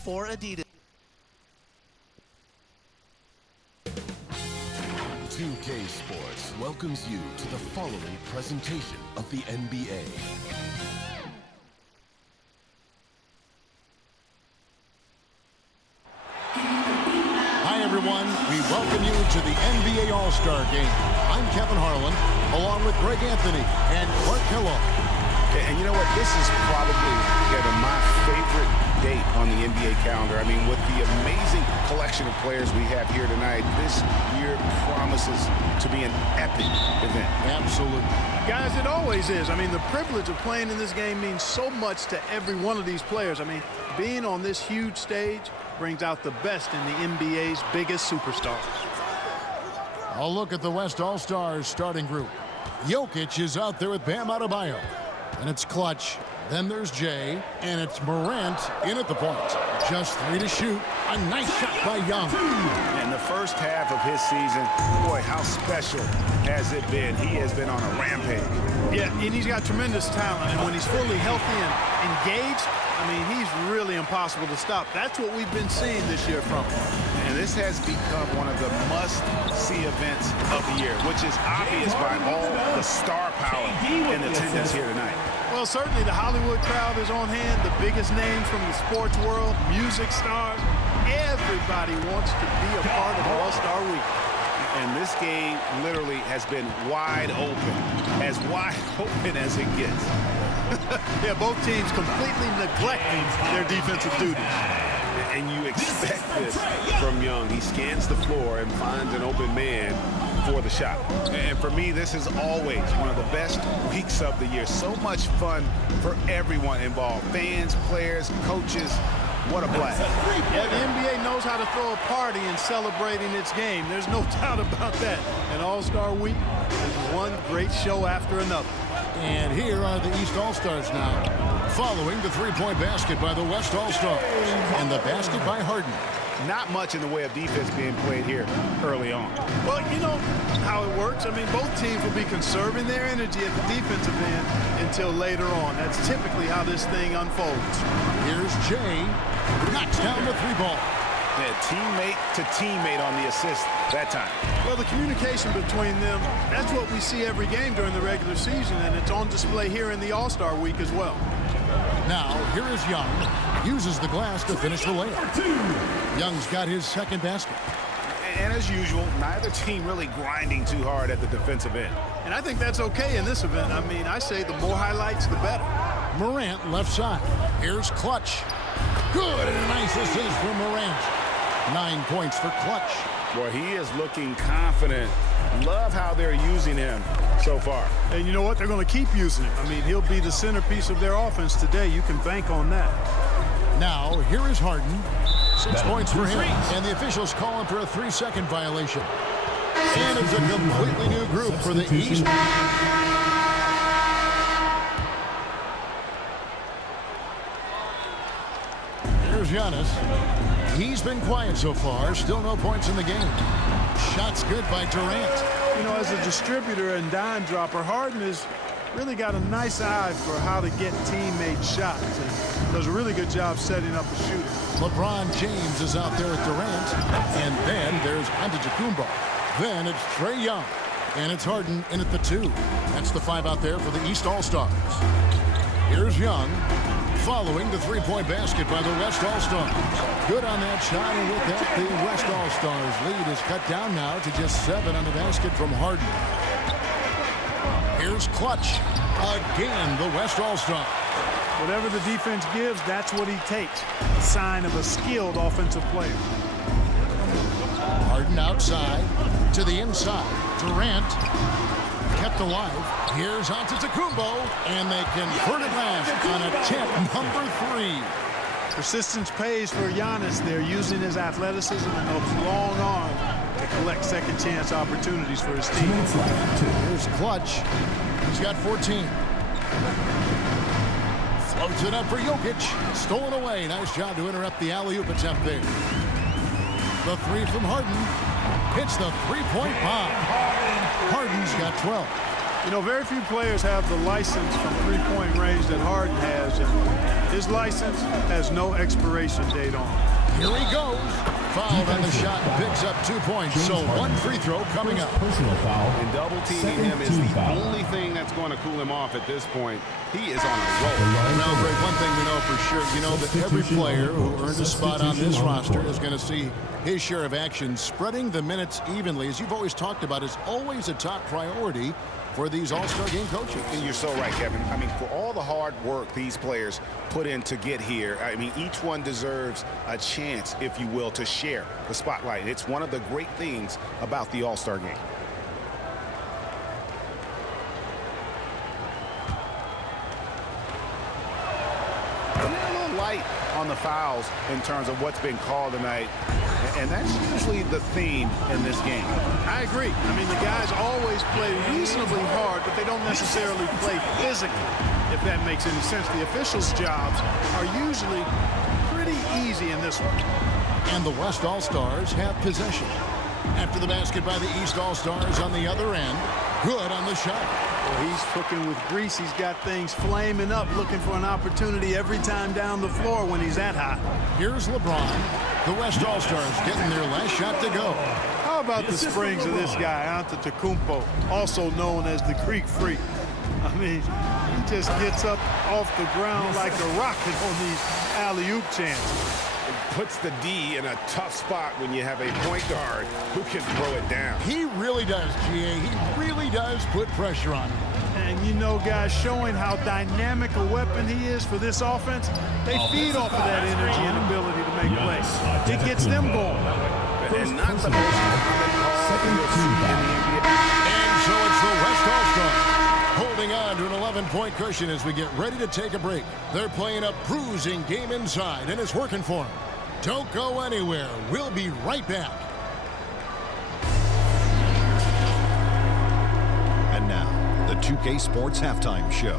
for Adidas. 2K Sports welcomes you to the following presentation of the NBA. Hi, everyone. We welcome you to the NBA All-Star Game. I'm Kevin Harlan, along with Greg Anthony and Clark Kellogg. And you know what? This is probably, Kevin, my favorite date on the NBA calendar. I mean, with the amazing collection of players we have here tonight, this year promises to be an epic event. Absolutely. Guys, it always is. I mean, the privilege of playing in this game means so much to every one of these players. I mean, being on this huge stage brings out the best in the NBA's biggest superstars. A look at the West All-Stars starting group. Jokic is out there with Bam Adebayo. And it's Clutch. Then there's Jay. And it's Morant in at the point. Just 3 to shoot. A nice shot by Young. And the first half of his season, boy, how special has it been? He has been on a rampage. Yeah, and he's got tremendous talent. And when he's fully healthy and engaged, I mean, he's really impossible to stop. That's what we've been seeing this year from him. And this has become one of the must-see events of the year, which is obvious by all the star power in attendance here tonight. Well, certainly the Hollywood crowd is on hand, the biggest names from the sports world, music stars. Everybody wants to be a part of All-Star Week. And this game literally has been wide open as it gets. Yeah, both teams completely neglecting their defensive duties. And you expect this from Young. He scans the floor and finds an open man for the shot. And for me, this is always one of the best weeks of the year. So much fun for everyone involved. Fans, players, coaches. What a blast. Yeah, the NBA knows how to throw a party in celebrating its game. There's no doubt about that. And All-Star Week is one great show after another. And here are the East All-Stars now. Following the three-point basket by the West All-Stars. And the basket by Harden. Not much in the way of defense being played here early on. Well, you know how it works. I mean, both teams will be conserving their energy at the defensive end until later on. That's typically how this thing unfolds. Here's Jay. Knocks down the three ball. Yeah, teammate to teammate on the assist that time. Well, the communication between them, that's what we see every game during the regular season, and it's on display here in the All-Star Week as well. Now, here is Young. Uses the glass to finish the layup. Young's got his second basket. And as usual, neither team really grinding too hard at the defensive end. And I think that's okay in this event. I mean, I say the more highlights, the better. Morant left side. Here's Clutch. Good and a nice assist from Morant. 9 points for Clutch. Boy, he is looking confident. Love how they're using him so far. And you know what? They're going to keep using him. I mean, he'll be the centerpiece of their offense today. You can bank on that. Now, here is Harden. 6 points for him. And the officials call him for a 3-second violation. And it's a completely new group for the East. Here's Giannis. He's been quiet so far. Still no points in the game. Shots good by Durant. You know, as a distributor and dime dropper, Harden has really got a nice eye for how to get teammate shots. And does a really good job setting up a shooter. LeBron James is out there with Durant. And then there's Antetokounmpo. Then it's Trae Young. And it's Harden in at the 2. That's the 5 out there for the East All-Stars. Here's Young. Following the three-point basket by the West All-Stars. Good on that shot, and with that, the West All-Stars lead is cut down now to just 7 on the basket from Harden. Here's Clutch. Again, the West All-Stars. Whatever the defense gives, that's what he takes. A sign of a skilled offensive player. Harden outside to the inside. Durant kept alive. Here's Antetokounmpo, and they convert it last on attempt number 3. Persistence pays for Giannis. They're using his athleticism and those long arms to collect second-chance opportunities for his team. Here's Clutch. He's got 14. Floats it up for Jokic. Stolen away. Nice job to interrupt the alley-oop attempt there. The 3 from Harden. Hits the three-point bomb. Harden's got 12. You know, very few players have the license from three-point range that Harden has, and his license has no expiration date on it. Here he goes. Fouled on the shot, picks up 2 points. So one free throw coming up. Personal foul. And double teaming him is the only thing that's going to cool him off at this point. He is on a roll. Now, Greg, one thing we know for sure, you know that every player who earned a spot on this roster is going to see his share of action. Spreading the minutes evenly, as you've always talked about, is always a top priority for these All-Star game coaches. And you're so right, Kevin. I mean, for all the hard work these players put in to get here, I mean, each one deserves a chance, if you will, to share the spotlight. It's one of the great things about the All-Star game. A little light on the fouls in terms of what's been called tonight. And that's usually the theme in this game. I agree. I mean, the guys always play reasonably hard, but they don't necessarily play physically, if that makes any sense. The officials' jobs are usually pretty easy in this one. And the West All-Stars have possession. After the basket by the East All-Stars on the other end. Good on the shot. Well, he's cooking with grease. He's got things flaming up, looking for an opportunity every time down the floor when he's that hot. Here's LeBron. The West All-Stars getting their last shot to go. How about the springs of this guy, Antetokounmpo, also known as the Greek Freak? I mean, he just gets up off the ground like a rocket on these alley-oop chances. Puts the D in a tough spot when you have a point guard who can throw it down. He really does, GA. He really does put pressure on him. And you know, guys, showing how dynamic a weapon he is for this offense, they feed off of that energy and ability to make plays. It gets them going. And not the most common call you'll see in the NBA. And so it's the West All-Stars holding on to an 11-point cushion as we get ready to take a break. They're playing a bruising game inside, and it's working for them. Don't go anywhere. We'll be right back. And now, the 2K Sports Halftime Show.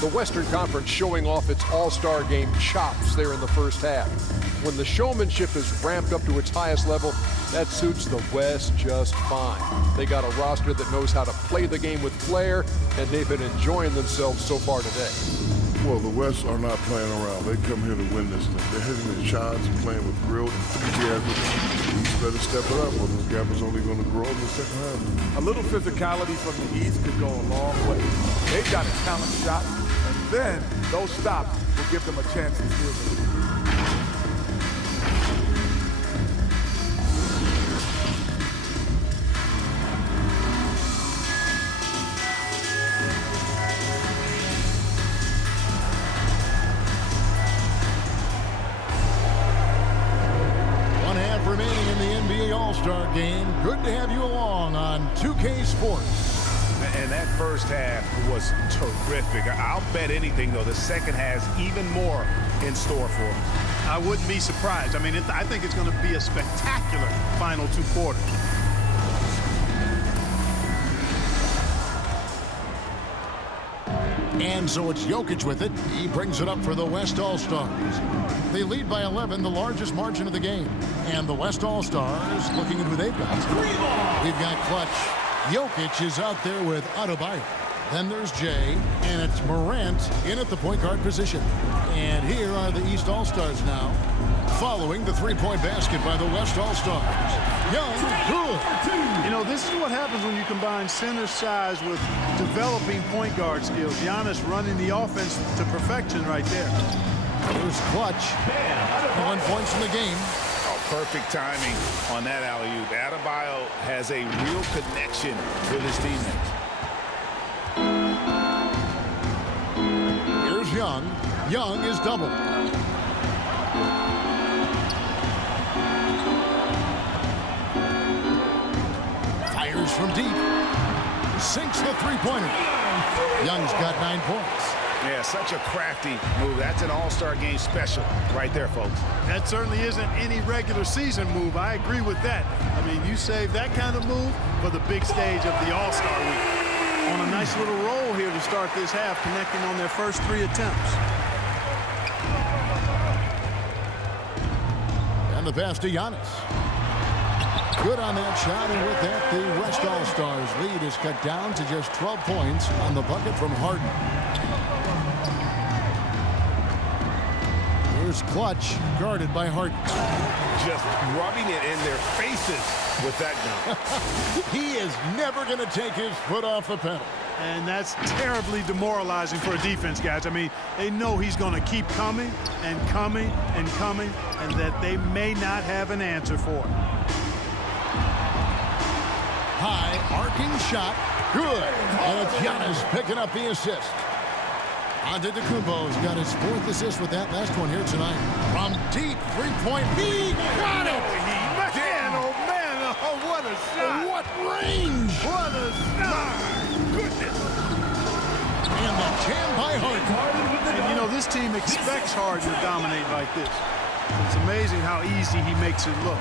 The Western Conference showing off its all-star game chops there in the first half. When the showmanship is ramped up to its highest level, that suits the West just fine. They got a roster that knows how to play the game with flair, and they've been enjoying themselves so far today. Well, the West are not playing around. They come here to win this thing. They're hitting their shots, playing with real enthusiasm. The East better step it up, or this gap is only going to grow in the second half. A little physicality from the East could go a long way. They've got a talent shot, and then those stops will give them a chance to steal the lead. Remaining in the NBA All-Star game. Good to have you along on 2K Sports. And that first half was terrific. I'll bet anything, though, the second has even more in store for us. I wouldn't be surprised. I mean, I think it's going to be a spectacular final two quarters. And so it's Jokic with it. He brings it up for the West All-Stars. They lead by 11, the largest margin of the game. And the West All-Stars looking at who they've got. We've got Clutch. Jokic is out there with Adebayo. Then there's Jay, and it's Morant in at the point guard position. And here are the East All-Stars now, following the three-point basket by the West All-Stars. Young, good. You know, this is what happens when you combine center size with developing point guard skills. Giannis running the offense to perfection right there. There's Clutch. 1 points in the game. Oh, perfect timing on that alley-oop. Adebayo has a real connection with his teammates. Here's Young. Young is doubled. Fires from deep. Sinks the three-pointer. Young's got 9 points. Yeah, such a crafty move. That's an all-star game special right there, folks. That certainly isn't any regular season move. I agree with that. I mean, you save that kind of move for the big stage of the All-Star week. On a nice little roll here to start this half, connecting on their first 3 attempts. And the pass to Giannis. Good on that shot, and with that, the West All-Stars lead is cut down to just 12 points on the bucket from Harden. Here's Clutch, guarded by Harden. Just rubbing it in their faces with that dunk. He is never going to take his foot off the pedal. And that's terribly demoralizing for a defense, guys. I mean, they know he's going to keep coming and coming and coming, and that they may not have an answer for it. High, arcing shot. Good. And it's Giannis picking up the assist. Antetokounmpo's got his 4th assist with that last one here tonight. From deep three-point. He got it! Man, oh, what a shot! What range! What a shot! Goodness! And the jam by Harden. And, you know, this team expects Harden to dominate like this. It's amazing how easy he makes it look.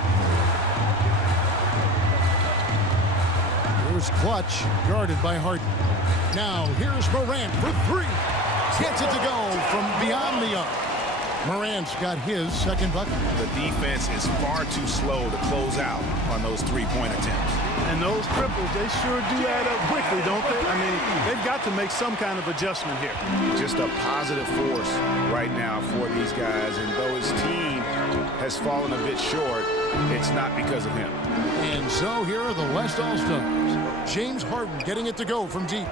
Here's Clutch, guarded by Harden. Now, here's Morant for 3. Gets it to go from beyond the arc. Morant's got his 2nd bucket. The defense is far too slow to close out on those 3-point attempts. And those triples, they sure do add up quickly, don't they? I mean, they've got to make some kind of adjustment here. Just a positive force right now for these guys. And though his team has fallen a bit short, it's not because of him. And so here are the West All-Stars. James Harden getting it to go from deep.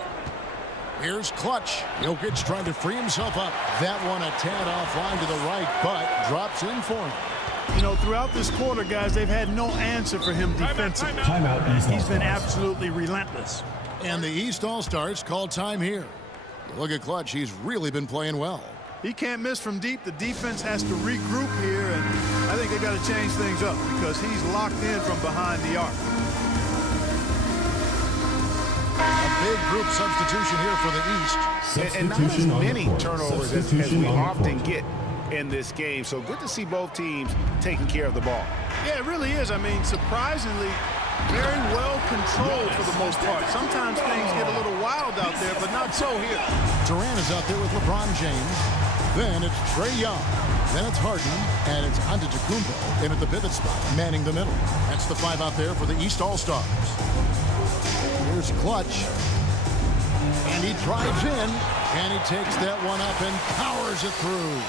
Here's Clutch. Jokic trying to free himself up. That one a tad offline to the right, but drops in for him. You know, throughout this quarter, guys, they've had no answer for him defensively. He's been absolutely relentless. And the East All-Stars call time here. Look at Clutch. He's really been playing well. He can't miss from deep. The defense has to regroup here, and I think they've got to change things up because he's locked in from behind the arc. A big group substitution here for the East. And not as many turnovers as we often get in this game. So good to see both teams taking care of the ball. Yeah, it really is. I mean, surprisingly, very well controlled for the most part. Sometimes things get a little wild out there, but not so here. Durant is out there with LeBron James. Then it's Trae Young. Then it's Harden, and it's Antetokounmpo in at the pivot spot, manning the middle. That's the 5 out there for the East All-Stars. Here's Clutch. And he drives in, and he takes that one up and powers it through.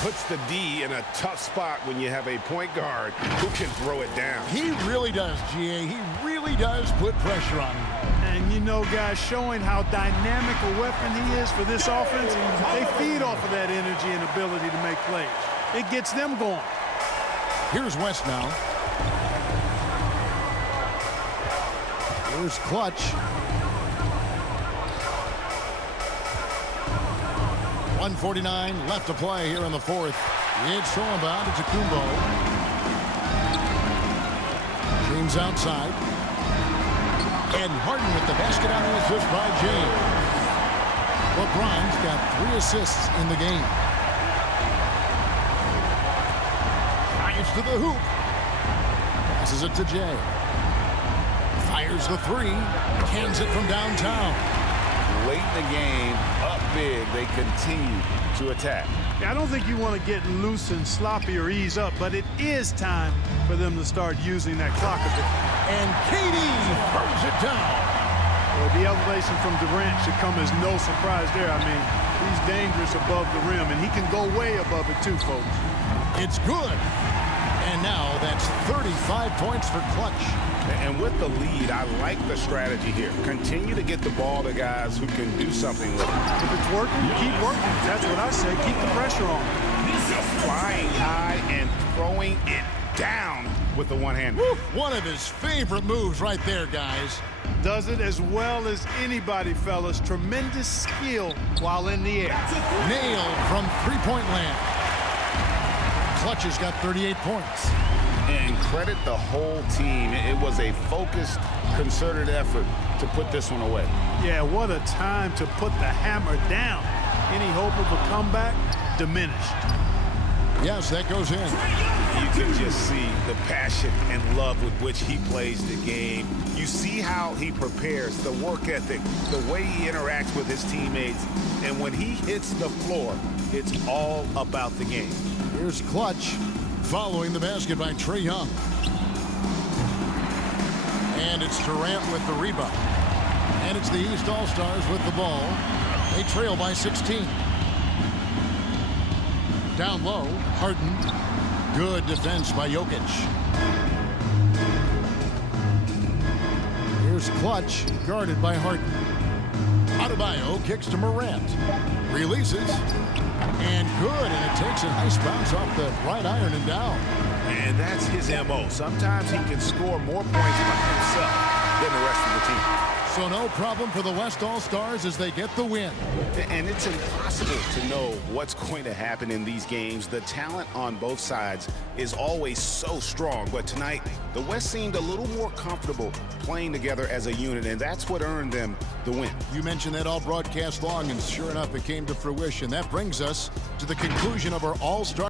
Puts the D in a tough spot when you have a point guard who can throw it down. He really does, GA. He really does put pressure on him. And, you know, guys, showing how dynamic a weapon he is for this offense, they feed off of that energy and ability to make plays. It gets them going. Here's West now. Here's Clutch. 1:49 left to play here in the 4th. It's Schoenbaum to Antetokounmpo. James outside. And Harden with the basket on the assist by James. LeBron's got 3 assists in the game. Fires to the hoop. Passes it to Jay. Fires the 3. Cans it from downtown. Late in the game, up big, they continue to attack. I don't think you want to get loose and sloppy or ease up, but it is time for them to start using that clock a bit. And KD burns it down. Well, the elevation from Durant should come as no surprise there. I mean, he's dangerous above the rim, and he can go way above it too, folks. It's good. And now that's 35 points for Clutch. And with the lead, I like the strategy here. Continue to get the ball to guys who can do something with it. If it's working, keep working. That's what I say. Keep the pressure on. Flying high and throwing it down with the one-hand. One of his favorite moves right there, guys. Does it as well as anybody, fellas. Tremendous skill while in the air. Nailed from three-point land. Clutch has got 38 points. And credit the whole team. It was a focused, concerted effort to put this one away. Yeah, what a time to put the hammer down. any hope of a comeback diminished. Yes, that goes in. You can just see the passion and love with which he plays the game. You see how he prepares, the work ethic, the way he interacts with his teammates. And when he hits the floor, it's all about the game. Here's Clutch following the basket by Trae Young. And it's Durant with the rebound. And it's the East All-Stars with the ball. They trail by 16. Down low, Harden. Good defense by Jokic. Here's Clutch, guarded by Harden. Adebayo kicks to Morant. Releases. And good, and it takes a nice bounce off the right iron and down. And that's his MO. Sometimes he can score more points by himself than the rest of the team. So no problem for the West All-Stars as they get the win. And it's impossible to know what's going to happen in these games. The talent on both sides is always so strong. But tonight, the West seemed a little more comfortable playing together as a unit, and that's what earned them the win. You mentioned that all broadcast long, and sure enough, it came to fruition. That brings us to the conclusion of our All-Star